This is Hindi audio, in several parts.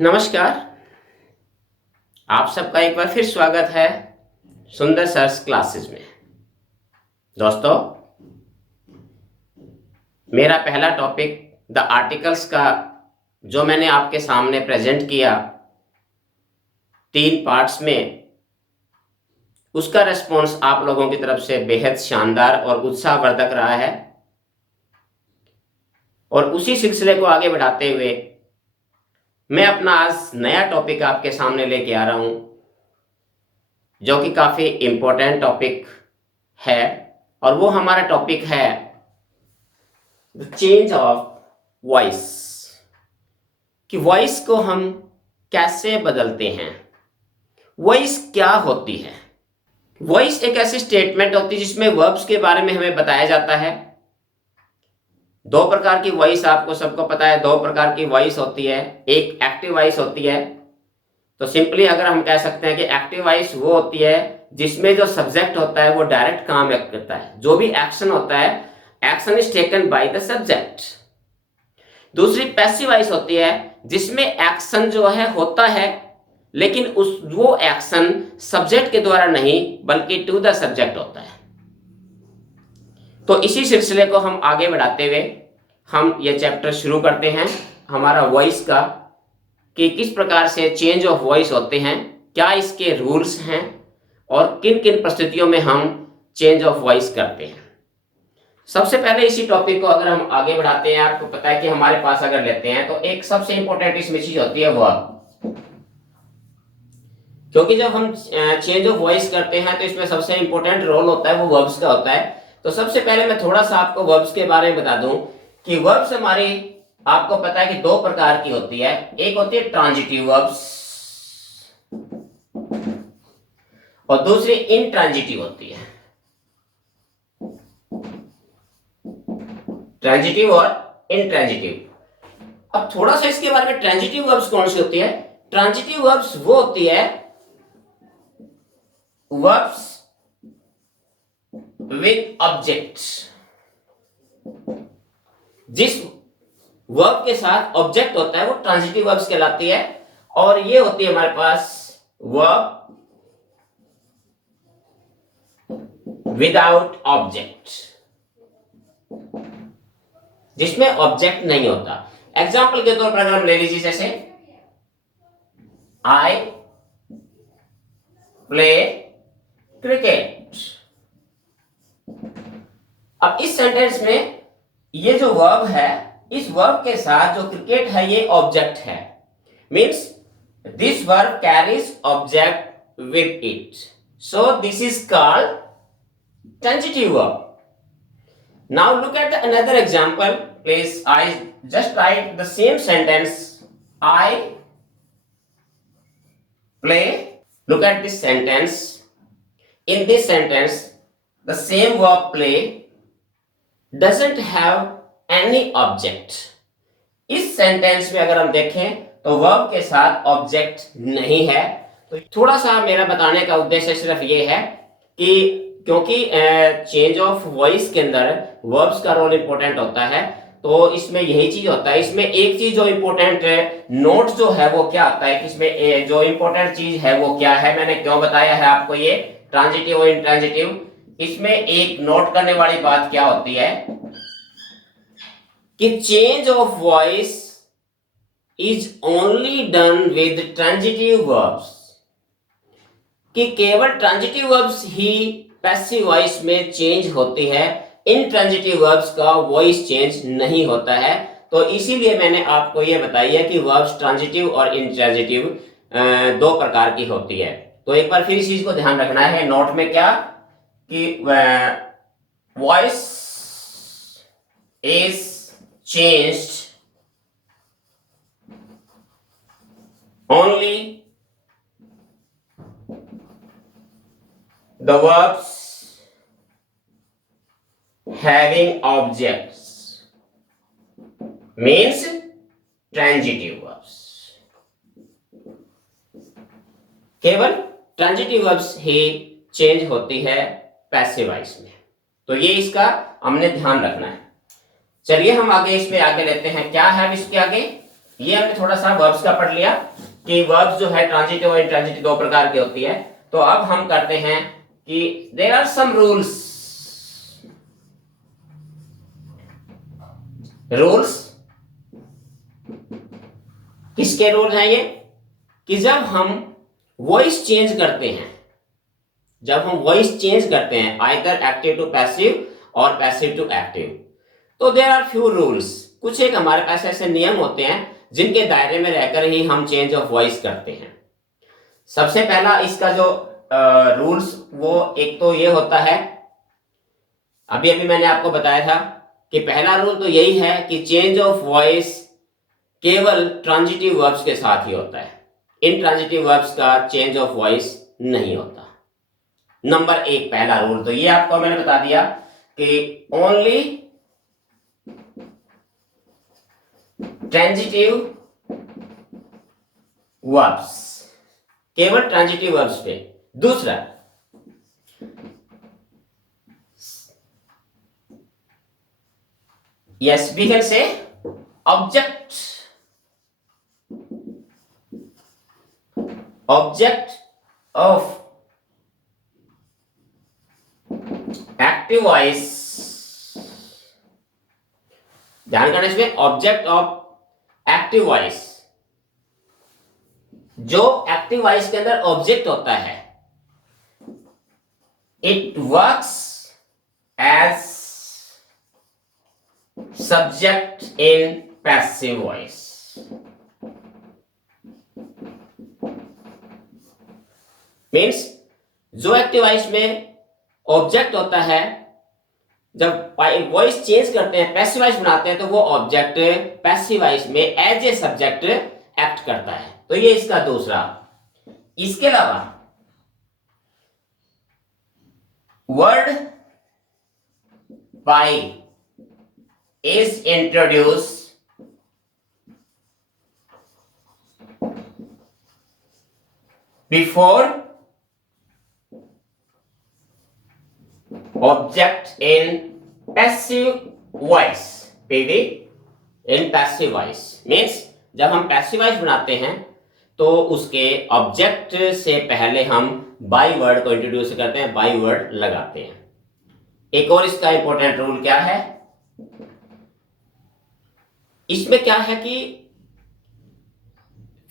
नमस्कार। आप सबका एक बार फिर स्वागत है सुंदर सर्स क्लासेस में। दोस्तों, मेरा पहला टॉपिक द आर्टिकल्स का जो मैंने आपके सामने प्रेजेंट किया 3 पार्ट्स में, उसका रिस्पॉन्स आप लोगों की तरफ से बेहद शानदार और उत्साहवर्धक रहा है। और उसी सिलसिले को आगे बढ़ाते हुए मैं अपना आज नया टॉपिक आपके सामने लेके आ रहा हूं, जो कि काफी इंपॉर्टेंट टॉपिक है। और वो हमारा टॉपिक है द चेंज ऑफ वॉइस, कि वॉइस को हम कैसे बदलते हैं। वॉइस क्या होती है? वॉइस एक ऐसी स्टेटमेंट होती है जिसमें वर्ब्स के बारे में हमें बताया जाता है। 2 प्रकार की वॉइस आपको सबको पता है। 2 प्रकार की वॉइस होती है। एक एक्टिव वॉइस होती है। तो सिंपली अगर हम कह सकते हैं कि एक्टिव वॉइस वो होती है जिसमें जो सब्जेक्ट होता है वो डायरेक्ट काम करता है। जो भी एक्शन होता है, action is taken by the subject. दूसरी पैसिव वॉइस होती है जिसमें एक्शन जो है होता है, लेकिन वो एक्शन सब्जेक्ट के द्वारा नहीं बल्कि टू द सब्जेक्ट होता है। तो इसी सिलसिले को हम आगे बढ़ाते हुए हम ये चैप्टर शुरू करते हैं हमारा वॉइस का, कि किस प्रकार से चेंज ऑफ वॉइस होते हैं, क्या इसके रूल्स हैं और किन किन परिस्थितियों में हम चेंज ऑफ वॉइस करते हैं। सबसे पहले इसी टॉपिक को अगर हम आगे बढ़ाते हैं, आपको पता है कि हमारे पास अगर लेते हैं तो एक सबसे इंपॉर्टेंट इसमें चीज होती है वर्ब। क्योंकि जब हम चेंज ऑफ वॉइस करते हैं तो इसमें सबसे इंपॉर्टेंट रोल होता है वो वर्ब्स का होता है। तो सबसे पहले मैं थोड़ा सा आपको वर्ब्स के बारे में बता दूं कि वर्ब्स हमारी, आपको पता है कि 2 प्रकार की होती है। एक होती है ट्रांजिटिव वर्ब्स और दूसरी इंट्रांजिटिव होती है। ट्रांजिटिव और इंट्रांजिटिव। अब थोड़ा सा इसके बारे में, ट्रांजिटिव वर्ब्स कौन सी होती है? ट्रांजिटिव वर्ब्स वो होती है वर्ब्स विद ऑब्जेक्ट। जिस वर्ब के साथ ऑब्जेक्ट होता है वो ट्रांजिटिव वर्ब्स कहलाती है। और ये होती है हमारे पास वर्ब विदाउट ऑब्जेक्ट, जिसमें ऑब्जेक्ट नहीं होता। एग्जाम्पल के तौर पर अगर हम ले लीजिए, जैसे आई प्ले क्रिकेट। अब इस सेंटेंस में ये जो वर्ब है, इस वर्ब के साथ जो क्रिकेट है ये ऑब्जेक्ट है। Means this verb carries object with it, so this is called transitive verb. Now look at another example. Please, I just write the same sentence. I play. Look at this sentence. In this sentence, the same verb play doesn't have any object. इस सेंटेंस में अगर हम देखें तो वर्ब के साथ ऑब्जेक्ट नहीं है। तो थोड़ा सा मेरा बताने का उद्देश्य सिर्फ ये है कि क्योंकि चेंज ऑफ वॉइस के अंदर वर्ब्स का रोल इंपॉर्टेंट होता है, तो इसमें यही चीज होता है। इसमें एक चीज जो इंपॉर्टेंट है, नोट जो है वो क्या होता है कि इसमें जो इंपॉर्टेंट चीज है वो क्या है, मैंने क्यों बताया है आपको ये ट्रांजिटिव और इंट्रांजिटिव। इसमें एक नोट करने वाली बात क्या होती है कि change of voice is only done with transitive verbs, कि केवल ट्रांजिटिव वर्ब्स ही पैसिव वॉइस में चेंज होती है। इंट्रांजिटिव वर्ब्स का वॉइस चेंज नहीं होता है। तो इसीलिए मैंने आपको यह बताई है कि वर्ब्स ट्रांजिटिव और इंट्रांजिटिव 2 प्रकार की होती है। तो एक बार फिर इस चीज को ध्यान रखना है नोट में, क्या कि voice is changed only the verbs having objects, means transitive verbs। केवल ट्रांजिटिव वर्ब्स ही चेंज होती है पैसिव वॉइस में। तो ये इसका हमने ध्यान रखना है। चलिए हम आगे इसमें आगे लेते हैं। क्या है इसके आगे? ये हमने थोड़ा सा वर्ब्स का पढ़ लिया कि वर्ब्स जो है ट्रांजिटिव और इंट्रांजिटिव दो प्रकार की होती है। तो अब हम करते हैं कि there are some rules. Rules किसके रूल हैं ये? कि जब हम वॉइस चेंज करते हैं, जब हम वॉइस चेंज करते हैं आइदर एक्टिव टू पैसिव और पैसिव टू एक्टिव, तो देयर आर फ्यू रूल्स। कुछ एक हमारे पास ऐसे नियम होते हैं जिनके दायरे में रहकर ही हम चेंज ऑफ वॉइस करते हैं। सबसे पहला इसका जो रूल्स वो एक तो ये होता है, अभी अभी मैंने आपको बताया था कि पहला रूल तो यही है कि चेंज ऑफ वॉइस केवल ट्रांजिटिव वर्ब्स के साथ ही होता है, इनट्रांजिटिव वर्ब्स का चेंज ऑफ वॉइस नहीं होता। नंबर एक पहला रूल तो ये आपको मैंने बता दिया कि ओनली ट्रांजिटिव वर्ब्स, केवल ट्रांजिटिव वर्ब्स पे। दूसरा, yes we can say object, object of active voice, ध्यान करना इसमें, ऑब्जेक्ट ऑफ एक्टिव वॉइस, जो एक्टिव वॉइस के अंदर ऑब्जेक्ट होता है, it works as subject in passive voice. Means जो एक्टिव वॉइस में ऑब्जेक्ट होता है, जब वॉइस चेंज करते हैं, पैसिव वॉइस बनाते हैं, तो वो ऑब्जेक्ट पैसिव वॉइस में एज ए सब्जेक्ट एक्ट करता है। तो ये इसका दूसरा। इसके अलावा word by is introduce before object in passive voice, PV in passive voice. Means जब हम पैसिव वॉइस बनाते हैं तो उसके ऑब्जेक्ट से पहले हम बाई वर्ड को इंट्रोड्यूस करते हैं, बाई वर्ड लगाते हैं। एक और इसका इंपॉर्टेंट रूल क्या है, इसमें क्या है कि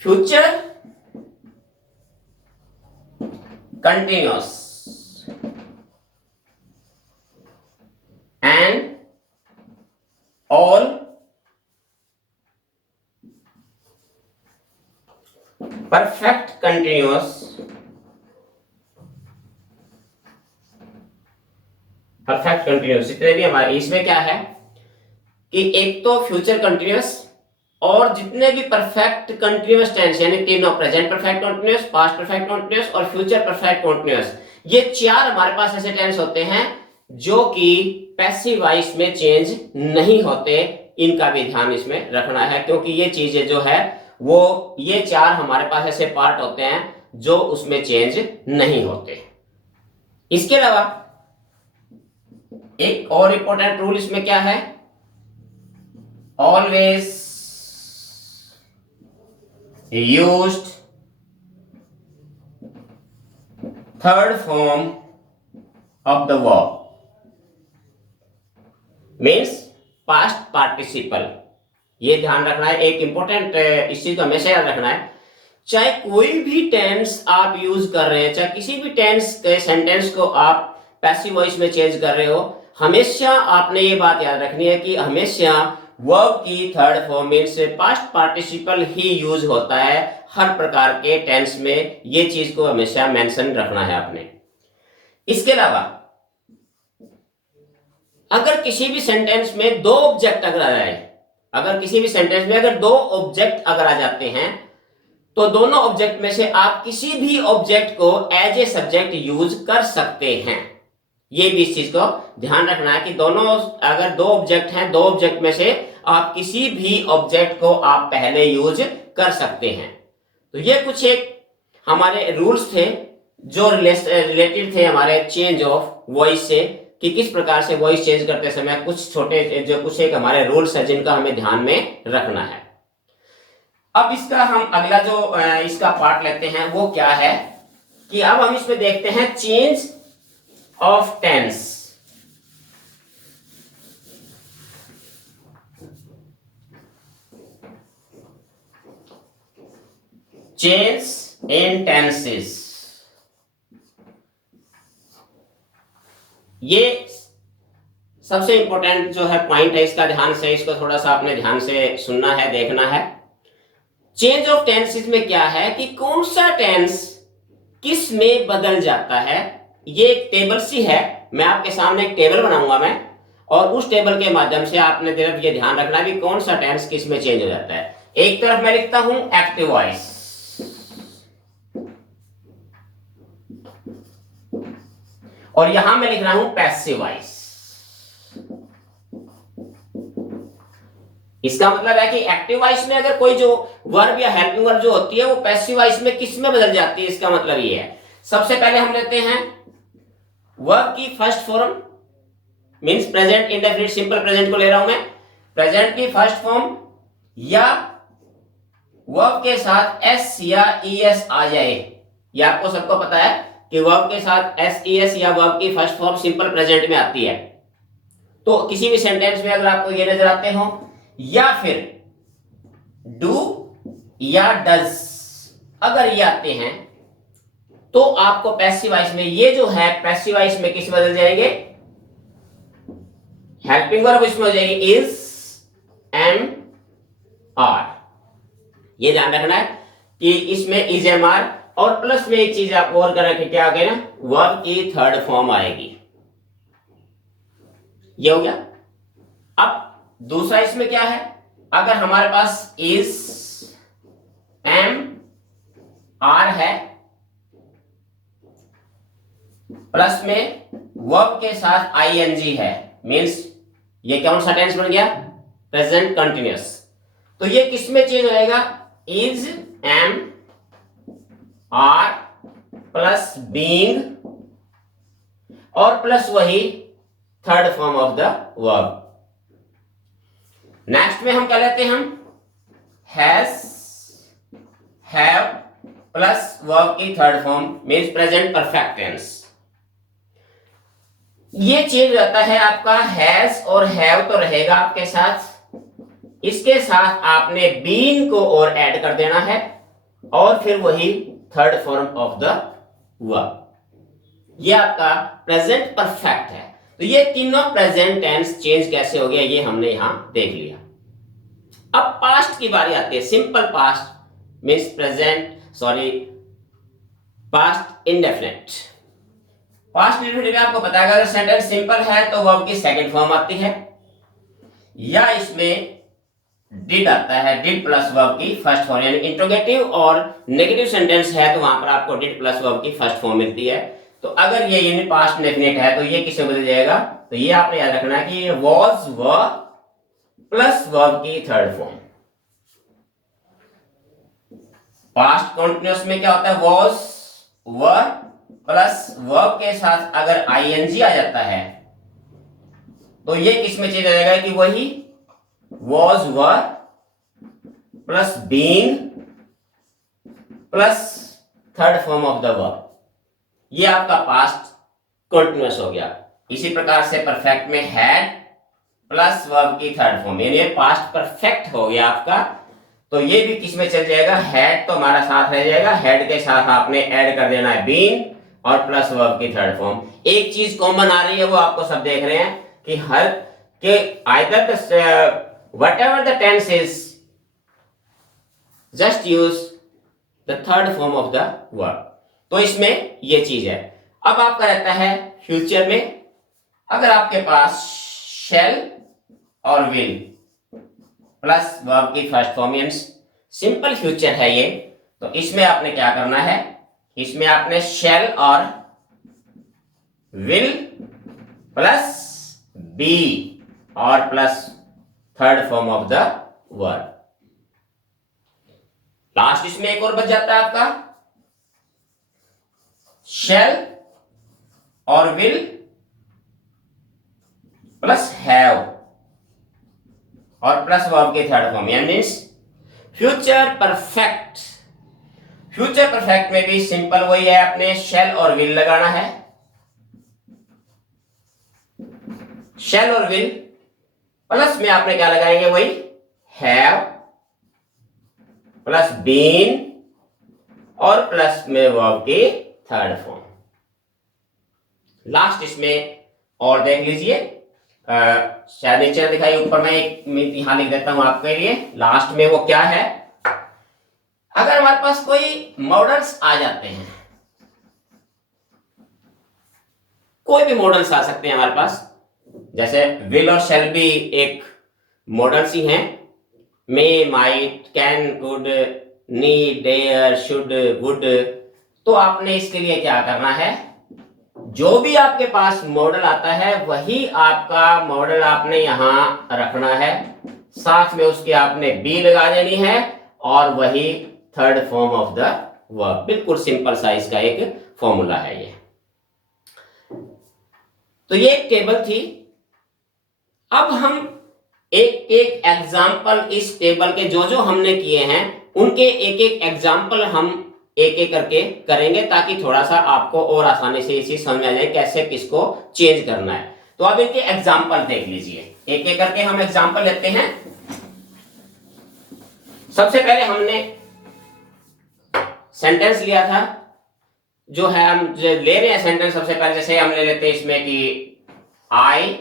future continuous and all perfect continuous, perfect continuous जितने भी हमारे इसमें क्या है कि एक तो फ्यूचर कंटिन्यूअस और जितने भी परफेक्ट कंटिन्यूअस टेंस यानी तीनों, present perfect continuous, past perfect continuous और फ्यूचर परफेक्ट कंटिन्यूअस, ये चार हमारे पास ऐसे टेंस होते हैं जो कि पैसिव वॉइस में चेंज नहीं होते। इनका भी ध्यान इसमें रखना है क्योंकि ये चीजें जो है वो ये चार हमारे पास ऐसे पार्ट होते हैं जो उसमें चेंज नहीं होते। इसके अलावा एक और इंपॉर्टेंट रूल इसमें क्या है, always used third form of the verb, means past participle. ये ध्यान रखना है, एक इंपॉर्टेंट इस चीज को हमेशा याद रखना है। चाहे कोई भी टेंस आप यूज कर रहे हैं, चाहे किसी भी टेंस के सेंटेंस को आप पैसिव वॉइस में चेंज कर रहे हो, हमेशा आपने ये बात याद रखनी है कि हमेशा वर्ब की third form means past participle ही यूज होता है हर प्रकार के टेंस में। ये चीज को हमेशा मेंशन रखना है आपने। इसके अलावा अगर किसी भी सेंटेंस में दो ऑब्जेक्ट अगर आ जाए, अगर किसी भी सेंटेंस में अगर दो ऑब्जेक्ट अगर आ जाते हैं तो दोनों ऑब्जेक्ट में से आप किसी भी ऑब्जेक्ट को एज ए सब्जेक्ट यूज कर सकते हैं। ये भी इस चीज को ध्यान रखना है कि दोनों अगर दो ऑब्जेक्ट हैं, दो ऑब्जेक्ट में से आप किसी भी ऑब्जेक्ट को आप पहले यूज कर सकते हैं। तो ये कुछ एक हमारे रूल्स थे जो रिलेटेड थे हमारे चेंज ऑफ वॉइस से, कि किस प्रकार से वॉइस चेंज करते समय कुछ छोटे जो कुछ एक हमारे रूल्स हैं जिनका हमें ध्यान में रखना है। अब इसका हम अगला जो इसका पार्ट लेते हैं वो क्या है कि अब हम इसमें देखते हैं change of tense. Change in tenses, ये सबसे इंपॉर्टेंट जो है पॉइंट है, इसका ध्यान से, इसको थोड़ा सा अपने ध्यान से सुनना है, देखना है। चेंज ऑफ टेंसेस में क्या है कि कौन सा टेंस किस में बदल जाता है। ये एक टेबल सी है, मैं आपके सामने एक टेबल बनाऊंगा मैं, और उस टेबल के माध्यम से आपने तरफ ये ध्यान रखना है कि कौन सा टेंस किस में चेंज हो जाता है। एक तरफ मैं लिखता हूं एक्टिव वॉइस, और यहां मैं लिख रहा हूं पैसिव वॉइस। इसका मतलब है कि एक्टिव वॉइस में अगर कोई जो वर्ब या हेल्पिंग वर्ब जो होती है वो पैसिव वॉइस में किस में बदल जाती है, इसका मतलब ये है। सबसे पहले हम लेते हैं वर्ब की first form, means present indefinite simple present को ले रहा हूं मैं। प्रेजेंट की फर्स्ट फॉर्म या वर्ब के साथ एस या ईएस आ जाए, ये आपको सबको पता है कि वर्ब के साथ एस ईएस या वर्ब की फर्स्ट फॉर्म सिंपल प्रेजेंट में आती है। तो किसी भी सेंटेंस में अगर आपको ये नजर आते हो, या फिर डू या डज अगर ये आते हैं, तो आपको पैसिव वॉइस में ये जो है पैसिव वॉइस में किस बदल जाएंगे, हेल्पिंग वर्ब इसमें हो जाएगी इज, एम, आर। ये ध्यान रखना है कि इसमें इज, एम, आर, और प्लस में एक चीज आप और कर रखें, क्या आ गया ना, वर्ब की थर्ड फॉर्म आएगी। ये हो गया। अब दूसरा इसमें क्या है, अगर हमारे पास इज, एम, आर है, प्लस में वर्ब के साथ आईएनजी है, मींस ये कौन सा टेंस बन गया, प्रेजेंट कंटिन्यूअस। तो ये किस में चेंज हो जाएगा, is, am, are plus being, और प्लस वही third form of the verb. Next में हम क्या लेते हैं, हम हैज, हैव प्लस वर्ब की third form means present perfect tense. ये चेंज रहता है आपका, हैज और हैव तो रहेगा आपके साथ, इसके साथ आपने बीइंग को और ऐड कर देना है, और फिर वही third form of the verb. ये आपका प्रेजेंट परफेक्ट है। तो ये तीनों प्रेजेंट टेंस चेंज कैसे हो गया ये हमने यहां देख लिया। अब पास्ट की बारी आती है। Simple past means past indefinite. Past indefinite में आपको पता है अगर सेंटेंस सिंपल है तो वर्ब की सेकंड फॉर्म आती है, या इसमें डिड आता है, डिड प्लस वर्ब की फर्स्ट फॉर्म, यानी इंट्रोगेटिव और नेगेटिव सेंटेंस है तो वहां पर आपको डिड प्लस वर्ब की फर्स्ट फॉर्म मिलती है। तो अगर ये यानी पास्ट इंडेफिनिट है तो ये किससे बदल जाएगा, तो ये आपने याद रखना है कि ये वॉज वर्ब प्लस वर्ब की थर्ड फॉर्म। पास्ट कंटिन्यूअस में क्या होता है, वॉज वर्ब प्लस वर्ब के साथ अगर आईएनजी आ जाता है तो ये किस में चेंज आ जाएगा कि वही was verb plus being plus third form of the verb. ये आपका पास्ट कंटिन्यूअस हो गया। इसी प्रकार से परफेक्ट में हैड प्लस वर्ब की थर्ड फॉर्म, यानी पास्ट परफेक्ट हो गया आपका। तो ये भी किस में चल जाएगा, हैड तो हमारा साथ रह जाएगा, हैड के साथ आपने ऐड कर देना है बीइंग और प्लस वर्ब की थर्ड फॉर्म। एक चीज कॉमन आ रही है वो आपको सब देख रहे हैं कि हर के either whatever the tense is, just use the third form of the verb। तो इसमें ये चीज है। अब आपका रहता है फ्यूचर में, अगर आपके पास shall और will प्लस वर्ब की first form means simple future है ये, तो इसमें आपने क्या करना है, इसमें आपने shall और will प्लस be और plus third form of the verb. Last इसमें एक और बच जाता है आपका shall और will प्लस have और प्लस वर्ब की थर्ड फॉर्म, यानी फ्यूचर परफेक्ट, फ्यूचर परफेक्ट में भी सिंपल वही है, अपने शैल और विल लगाना है। शैल और विल प्लस में आपने क्या लगाएंगे, वही हैव प्लस बीन और प्लस में वर्ब की थर्ड फॉर्म। लास्ट इसमें और देख लीजिए, शायद नीचे दिखाई, ऊपर में एक यहां लिख देता हूं आपके लिए। लास्ट में वो क्या है, अगर हमारे पास कोई मॉडल्स आ जाते हैं, कोई भी मॉडल्स आ सकते हैं हमारे पास, जैसे विल और शैल भी एक मॉडल्स ही हैं, may, might, can, could, need, dare, should, would. तो आपने इसके लिए क्या करना है, जो भी आपके पास मॉडल आता है वही आपका मॉडल आपने यहां रखना है, साथ में उसके आपने बी लगा देनी है और वही third form of the verb. बिल्कुल सिंपल सा इसका एक फॉर्मूला है ये। तो ये एक टेबल थी। अब हम एक एक एग्जाम्पल इस टेबल के जो जो हमने किए हैं उनके एक एक एग्जाम्पल हम एक एक करके करेंगे, ताकि थोड़ा सा आपको और आसानी से इसी समझ में आ जाए कैसे किसको चेंज करना है। तो अब इनके एग्जाम्पल देख लीजिए, एक एक करके हम एग्जाम्पल लेते हैं। सबसे पहले हमने सेंटेंस लिया था, जो है हम जो ले रहे हैं सेंटेंस, सबसे पहले जैसे हम ले लेते हैं इसमें कि आई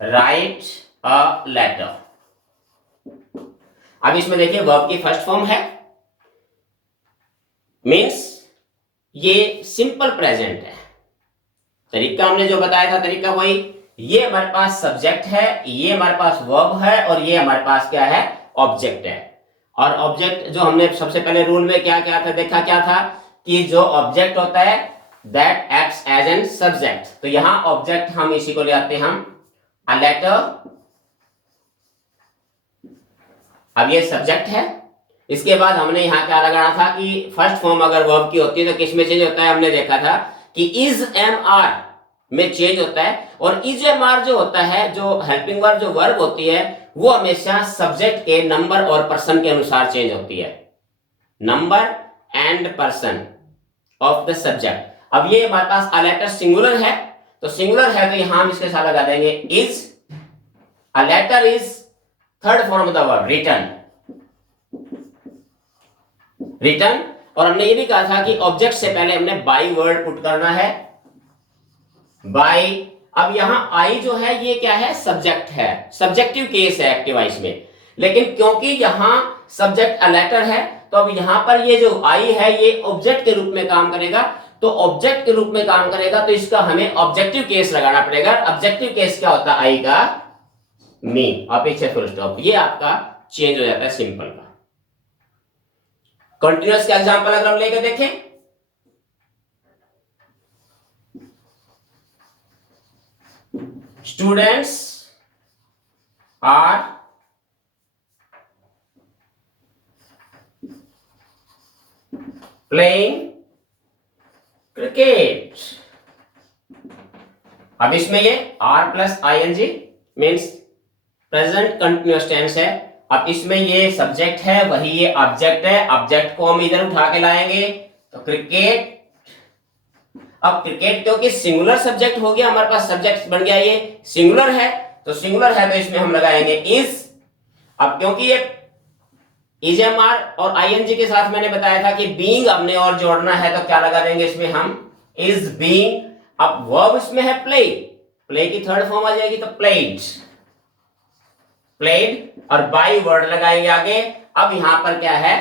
राइट अ लेटर। अब इसमें देखिए वर्ब की फर्स्ट फॉर्म है, मीन्स ये सिंपल प्रेजेंट है। तरीका हमने जो बताया था तरीका वही, ये हमारे पास सब्जेक्ट है, ये हमारे पास वर्ब है और ये हमारे पास क्या है, ऑब्जेक्ट है। और ऑब्जेक्ट जो हमने सबसे पहले रूल में क्या क्या था, देखा क्या था कि जो ऑब्जेक्ट होता है that acts as an subject. तो यहां ऑब्जेक्ट हम इसी को ले आते हैं हम, अ लेटर। अब ये सब्जेक्ट है। इसके बाद हमने यहां क्या लगाना था कि फर्स्ट फॉर्म अगर वर्ब की होती है तो किस में चेंज होता है, हमने देखा था कि इज एम आर में चेंज होता है। और इज एम आर जो होता है, जो हेल्पिंग वर्ब जो वर्ब होती है, वो हमेशा सब्जेक्ट के नंबर और पर्सन के अनुसार चेंज होती है, number and person of the subject. अब ये हमारे पास अ लेटर सिंगुलर है, तो सिंगुलर है तो यहां हम इसके साथ लगा देंगे is. A letter is third form of the verb written, return. और हमने ये भी कहा था कि ऑब्जेक्ट से पहले हमने बाई वर्ड पुट करना है, बाई। अब यहां आई जो है ये क्या है, सब्जेक्ट है, सब्जेक्टिव केस है एक्टिव वॉइस में। लेकिन क्योंकि यहां सब्जेक्ट अ लेटर है, तो अब यहां पर ये जो आई है ये ऑब्जेक्ट के रूप में काम करेगा। तो ऑब्जेक्ट के रूप में काम करेगा तो इसका हमें ऑब्जेक्टिव केस लगाना पड़ेगा। ऑब्जेक्टिव केस क्या होता है, आई का मी और पीछे फुल स्टॉप, ये आपका चेंज हो जाता है सिंपल का। कंटिन्यूअस का एग्जांपल अगर हम लेकर देखें, स्टूडेंट्स आर प्लेइंग क्रिकेट। अब इसमें ये are plus I N G means present continuous tense है। अब इसमें ये सब्जेक्ट है, वही ये ऑब्जेक्ट है, ऑब्जेक्ट को हम इधर उठा के लाएंगे तो क्रिकेट। अब क्रिकेट क्योंकि सिंगुलर सब्जेक्ट हो गया, हमारे पास सब्जेक्ट बन गया, ये सिंगुलर है, तो सिंगुलर है तो इसमें हम लगाएंगे इज। अब क्योंकि ये इज एम आर और आईएनजी के साथ मैंने बताया था कि बीइंग हमने और जोड़ना है, तो क्या लगा देंगे इसमें हम, इज बीइंग। अब वर्ब इसमें है प्ले, प्ले की थर्ड फॉर्म आ जाएगी तो प्लेड, प्लेड। और बाई वर्ड लगाएंगे आगे। अब यहां पर क्या है,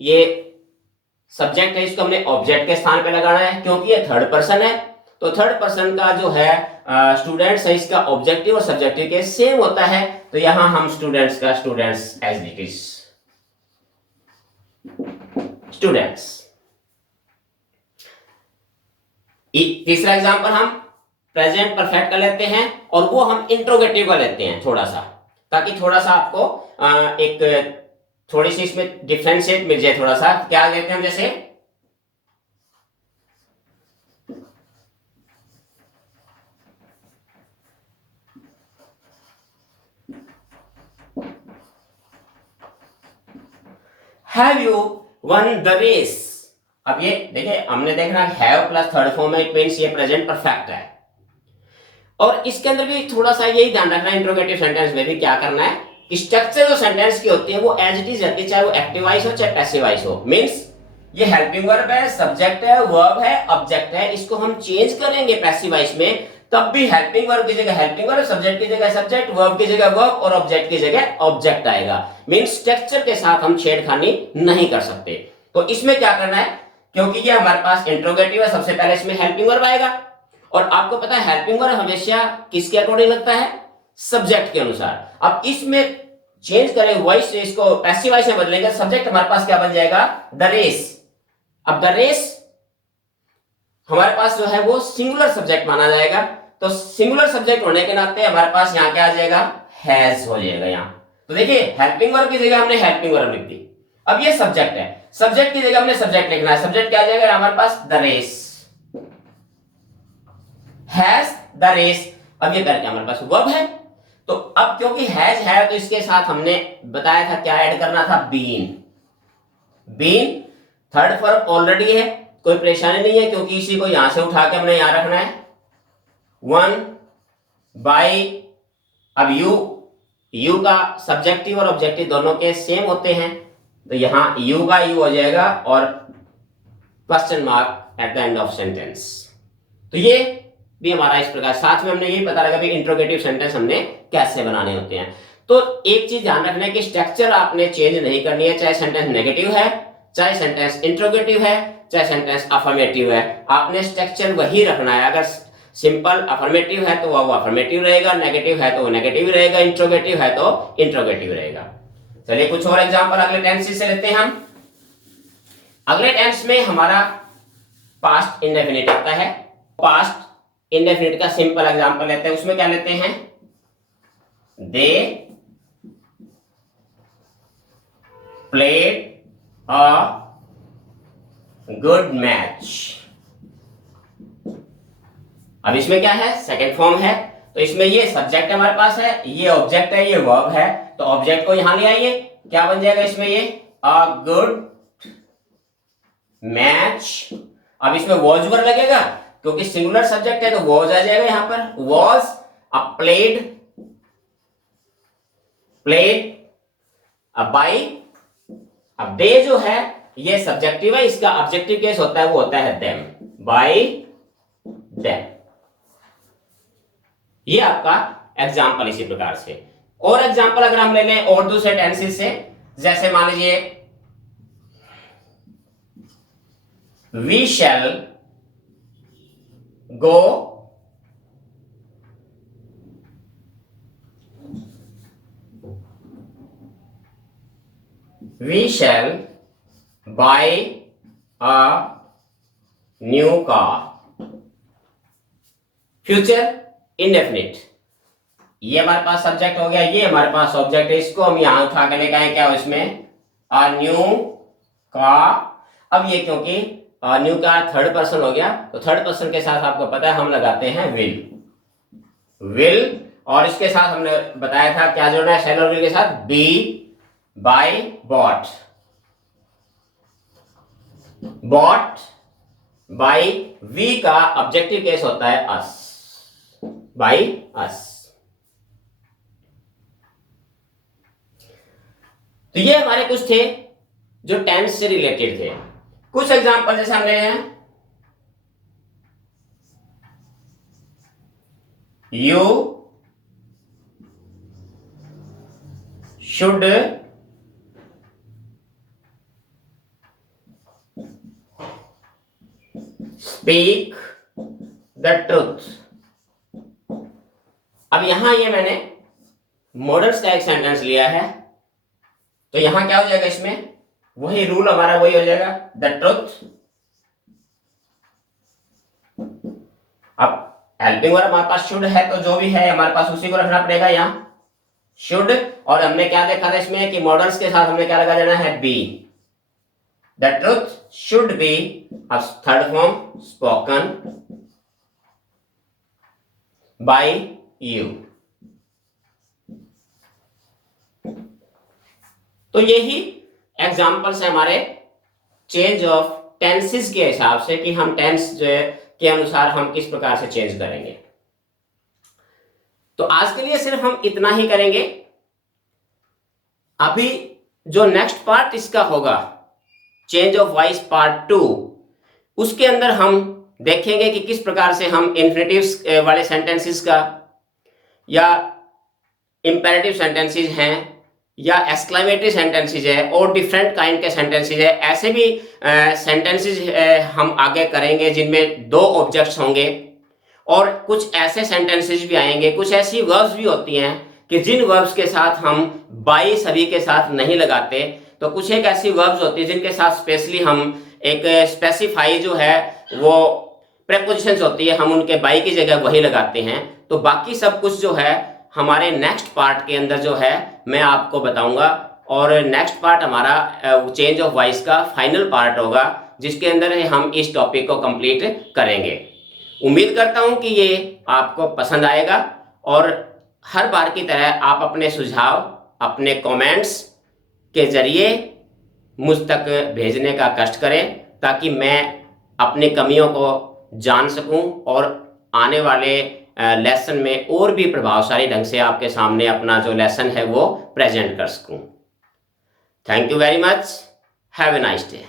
ये सब्जेक्ट है, इसको हमने ऑब्जेक्ट के स्थान पे लगाना है क्योंकि ये थर्ड पर्सन है। तो थर्ड पर्सन का जो है स्टूडेंट्स है, इसका ऑब्जेक्टिव और सब्जेक्टिव के सेम होता है, तो यहां हम स्टूडेंट्स का students as it is, students. तीसरा एग्जांपल हम प्रेजेंट परफेक्ट का लेते हैं और वो हम इंट्रोगेटिव का लेते हैं थोड़ा सा, ताकि थोड़ा सा आपको एक थोड़ी सी इसमें डिफरेंशिएट मिल जाए थोड़ा सा। क्या लेते हैं हम, जैसे have you won the race. अब ये देखिए हमने देखना हैव प्लस थर्ड फॉर्म में, इट मींस ये प्रेजेंट परफेक्ट है। और इसके अंदर भी थोड़ा सा यही ध्यान रखना है, इंट्रोगेटिव सेंटेंस में भी क्या करना है कि स्ट्रक्चर जो सेंटेंस की होती है वो एज इट इज रहती है, चाहे वो एक्टिव वॉइस हो चाहे पैसिव वॉइस हो। मींस ये हेल्पिंग वर्ब है, सब्जेक्ट है, वर्ब है, ऑब्जेक्ट है, इसको हम चेंज करेंगे पैसिव वॉइस में तब भी हेल्पिंग वर्ब की जगह हेल्पिंग वर्ब, सब्जेक्ट की जगह सब्जेक्ट, वर्ब की जगह वर्ब और ऑब्जेक्ट की जगह ऑब्जेक्ट आएगा। मींस स्ट्रक्चर के साथ हम छेड़खानी नहीं कर सकते। तो इसमें क्या करना है, क्योंकि ये हमारे पास इंट्रोगेटिव है, सबसे पहले इसमें हेल्पिंग वर्ब आएगा। और आपको पता है हेल्पिंग वर्ब हमेशा किसके अकॉर्डिंग लगता है, सब्जेक्ट के अनुसार। अब इसमें चेंज करें वॉइस से, इसको पैसिव वॉइस में बदलेंगे, सब्जेक्ट हमारे पास क्या बन जाएगा, द रेस। अब द रेस हमारे पास जो है वो सिंगुलर सब्जेक्ट माना जाएगा, तो सिंगुलर सब्जेक्ट होने के नाते हमारे पास यहाँ क्या आ जाएगा, हैज हो जाएगा यहाँ। तो देखिए हेल्पिंग वर्ब की जगह हमने हेल्पिंग वर्ब लिख दी। अब ये सब्जेक्ट है, सब्जेक्ट की जगह हमने सब्जेक्ट लिखना है, सब्जेक्ट क्या आ जाएगा हमारे पास, the race, has the race. अब ये करके हमारे पास वर्ब है, तो अब क्योंकि हैज है तो इसके साथ हमने बताया था क्या ऐड करना था, been. Been third form already है, कोई परेशानी नहीं है, क्योंकि इसी को यहां से उठा के हमने यहां रखना है। वन बाई, अब यू का सब्जेक्टिव और ऑब्जेक्टिव दोनों के सेम होते हैं, तो यहां यू का यू हो जाएगा और question mark at the end of sentence. तो ये भी हमारा इस प्रकार, साथ में हमने ये पता लगा भी इंट्रोगेटिव सेंटेंस हमने कैसे बनाने होते हैं। तो एक चीज ध्यान रखना है कि स्ट्रक्चर आपने चेंज नहीं करनी है, चाहे सेंटेंस नेगेटिव है, चाहे सेंटेंस इंट्रोगेटिव है, चाहे सेंटेंस अफर्मेटिव है, आपने स्ट्रक्चर वही रखना है। अगर सिंपल अफर्मेटिव है तो वो अफर्मेटिव रहेगा, नेगेटिव है तो वो नेगेटिव रहेगा, इंट्रोगेटिव है तो इंट्रोगेटिव रहेगा। चलिए कुछ और एग्जांपल अगले टेंस से लेते हैं हम। अगले टेंस में हमारा पास्ट इंडेफिनिट आता है। पास्ट इंडेफिनिट का सिंपल एग्जांपल लेते हैं, उसमें क्या लेते हैं, they played a good match. अब इसमें क्या है, सेकंड फॉर्म है, तो इसमें ये सब्जेक्ट हमारे पास है, ये ऑब्जेक्ट है, ये वर्ब है, तो ऑब्जेक्ट को यहां ले आइए, क्या बन जाएगा इसमें, ये अ गुड मैच। अब इसमें वॉज वर्ब लगेगा, क्योंकि सिंगुलर सब्जेक्ट है तो वॉज आ जाएगा यहां पर, was a played, played a by. अब दे जो है ये सब्जेक्टिव है, इसका ऑब्जेक्टिव केस होता है वो होता है देम, बाई देम। ये आपका एग्जाम्पल इसी प्रकार से। और एग्जाम्पल अगर हम ले लें और दूसरे टेंसेस से, जैसे मान लीजिए we shall go we shall buy a new car। Future indefinite, ये हमारे पास सब्जेक्ट हो गया, ये हमारे पास ऑब्जेक्ट है, इसको हम यहां उठा के लेके आए क्या हो इसमें, अ न्यू कार। अब ये क्योंकि न्यू कार थर्ड पर्सन हो गया, तो थर्ड पर्सन के साथ आपको पता है हम लगाते हैं विल, और इसके साथ हमने बताया था क्या जोड़ना है, शैल और विल के साथ be by bought, bought by we का ऑब्जेक्टिव केस होता है अस, बाई अस। तो ये हमारे कुछ थे जो टेंस से रिलेटेड थे। कुछ एग्जांपल जैसे हमने हैं, you should speak the truth. अब यहां ये मैंने मॉडल्स का एक सेंटेंस लिया है, तो यहां क्या हो जाएगा, इसमें वही रूल हमारा वही हो जाएगा, द ट्रूथ। अब हेल्पिंग वर्ब हमारे पास शुड है, तो जो भी है हमारे पास उसी को रखना पड़ेगा यहां, शुड। और हमने क्या देखा था इसमें कि मॉडल्स के साथ हमने क्या लगा देना है, be, the truth should be. अब third form spoken by you. तो यही एग्जाम्पल्स है हमारे चेंज ऑफ टेंसेस के हिसाब से कि हम टेंस जो है के अनुसार हम किस प्रकार से चेंज करेंगे। तो आज के लिए सिर्फ हम इतना ही करेंगे। अभी जो नेक्स्ट पार्ट इसका होगा चेंज ऑफ वॉइस पार्ट 2, उसके अंदर हम देखेंगे कि किस प्रकार से हम इन्फिनेटिव्स वाले सेंटेंसेस का या इंपेरेटिव सेंटेंसेस हैं या एक्सक्लेमेटरी सेंटेंसेस है और डिफरेंट काइंड के सेंटेंसेस है, ऐसे भी सेंटेंसेस हम आगे करेंगे जिनमें 2 ऑब्जेक्ट्स होंगे। और कुछ ऐसे सेंटेंसेस भी आएंगे, कुछ ऐसी वर्ब्स भी होती हैं कि जिन वर्ब्स के साथ हम बाई सभी के साथ नहीं लगाते। तो कुछ एक ऐसी वर्ब्स होती है जिनके साथ स्पेशली हम एक स्पेसिफाई जो है वो प्रेपोजिशंस होती है, हम उनके बाई की जगह वही लगाते हैं। तो बाकी सब कुछ जो है हमारे नेक्स्ट पार्ट के अंदर जो है मैं आपको बताऊंगा, और नेक्स्ट पार्ट हमारा चेंज ऑफ वॉइस का फाइनल पार्ट होगा जिसके अंदर हम इस टॉपिक को कंप्लीट करेंगे। उम्मीद करता हूं कि ये आपको पसंद आएगा और हर बार की तरह आप अपने सुझाव अपने कमेंट्स के जरिए मुझ तक भेजने का कष्ट करें ताकि मैं अपनी कमियों को जान सकूं और आने वाले लेसन में और भी प्रभावशाली ढंग से आपके सामने अपना जो लेसन है वो प्रेजेंट कर सकूं। Thank you very much. Have a nice day.